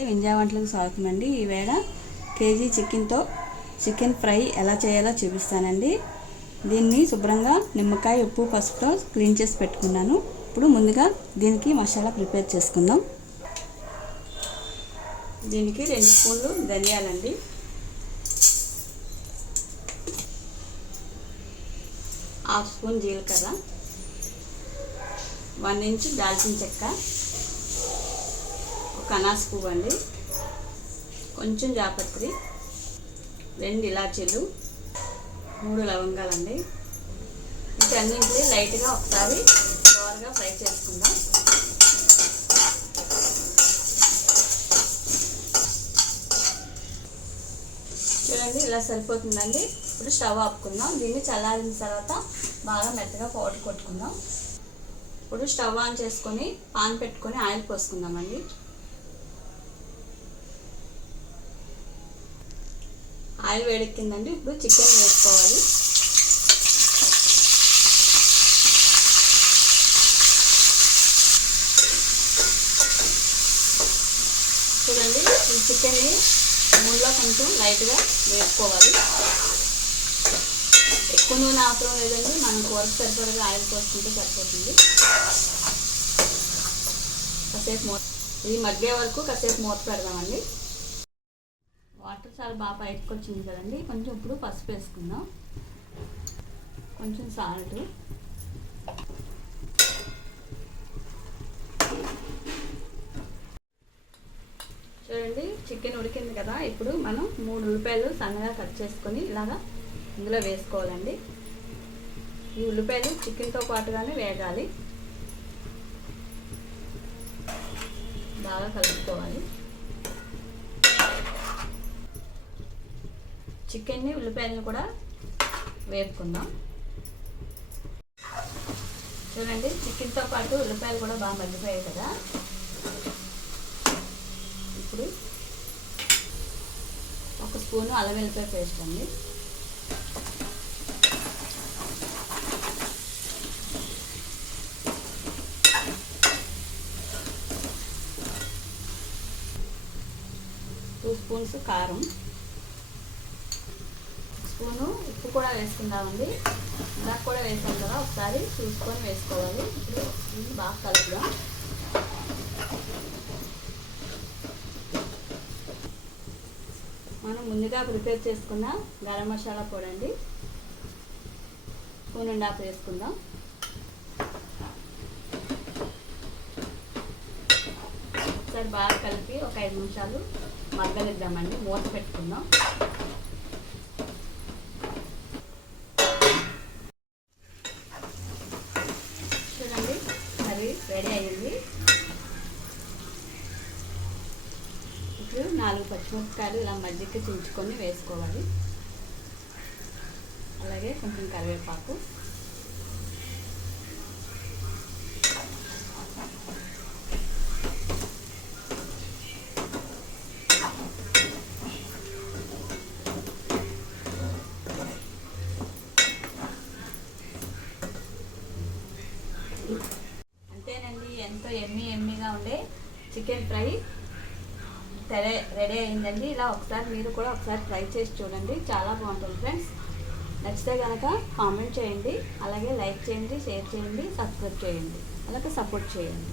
వింజా వంటలకు స్వాగతం అండి. ఈవేళ కేజీ చికెన్తో చికెన్ ఫ్రై ఎలా చేయాలో చూపిస్తానండి. దీన్ని శుభ్రంగా నిమ్మకాయ ఉప్పు పసుపుతో క్లీన్ చేసి పెట్టుకున్నాను. ఇప్పుడు ముందుగా దీనికి మసాలా ప్రిపేర్ చేసుకుందాం. దీనికి రెండు స్పూన్లు ధనియాలండి. హాఫ్ స్పూన్ జీలకర్ర. వన్ ఇంచ్ దాల్చిన చెక్క. కనాస్ పువ్వు అండి కొంచెం జాపత్రి రెండు ఇలాచీలు మూడు లవంగాలండి. వీటన్నింటినీ లైట్గా ఒకసారి దోరగా ఫ్రై చేసుకుందాం. చూడండి ఇలా సరిపోతుందండి. ఇప్పుడు స్టవ్ ఆపుకుందాం. దీన్ని చల్లారిన తర్వాత బాగా మెత్తగా పౌడర్ కొట్టుకుందాం. ఇప్పుడు స్టవ్ ఆన్ చేసుకొని పాన్ పెట్టుకొని ఆయిల్ పోసుకుందామండి. ఆయిల్ వేడెక్కిందండి. ఇప్పుడు చికెన్ వేసుకోవాలి. చూడండి ఈ చికెన్ని నూనెలో కొంచెం లైట్గా వేసుకోవాలి. ఎక్కువ నూనె అవసరం లేదండి. మనం కూరకు సరిపడగా ఆయిల్ పోసుకుంటే సరిపోతుంది. కాసేపు మూత ఇది మగ్గే వరకు కాసేపు మూత పెడదామండి. వాటర్ చాలా బాగా బయటకు వచ్చింది కదండి. కొంచెం ఇప్పుడు పసుపు వేసుకుందాం. కొంచెం సాల్ట్. చూడండి చికెన్ ఉడికింది కదా. ఇప్పుడు మనం మూడు ఉల్లిపాయలు సన్నగా కట్ చేసుకొని ఇలాగా ఇందులో వేసుకోవాలండి. ఈ ఉల్లిపాయలు చికెన్తో పాటుగానే వేగాలి. బాగా కలుపుకోవాలి. చికెన్ని ఉల్లిపాయలను కూడా వేపుకుందాం. చూడండి చికెన్తో పాటు ఉల్లిపాయలు కూడా బాగా మగ్గిపోయాయి కదా. ఇప్పుడు ఒక స్పూను అల్లం వెల్లిపాయ పేస్ట్ అండి. టూ స్పూన్స్ కారం. స్పూను ఉప్పు కూడా వేసుకుందామండి. ఇందాక కూడా వేసాం కదా ఒకసారి చూసుకొని వేసుకోవాలి. ఇప్పుడు బాగా కలుపుదాం. మనం ముందుగా ప్రిపేర్ చేసుకున్న గరం మసాలా పొడి అండి. స్పూన్ అండ్ హాఫ్ వేసుకుందాం. ఒకసారి బాగా కలిపి ఒక ఐదు నిమిషాలు మగ్గనిద్దామండి. మూత పెట్టుకుందాం చూడండి కర్రీ రెడీ అయ్యింది ఇప్పుడు నాలుగు పచ్చిమిరపకాయలు ఇలా మజ్జిగ చించుకొని వేసుకోవాలి. అలాగే కొంచెం కరివేపాకు. అంతేనండి ఎంతో ఎమ్మి ఎమ్మిగా ఉండే చికెన్ ఫ్రై. సరే రెడీ అయిందండి. ఇలా ఒకసారి మీరు కూడా ఒకసారి ట్రై చేసి చూడండి. చాలా బాగుంటుంది ఫ్రెండ్స్ నచ్చితే కనుక కామెంట్ చేయండి. అలాగే లైక్ చేయండి షేర్ చేయండి సబ్స్క్రైబ్ చేయండి. అలాగే సపోర్ట్ చేయండి.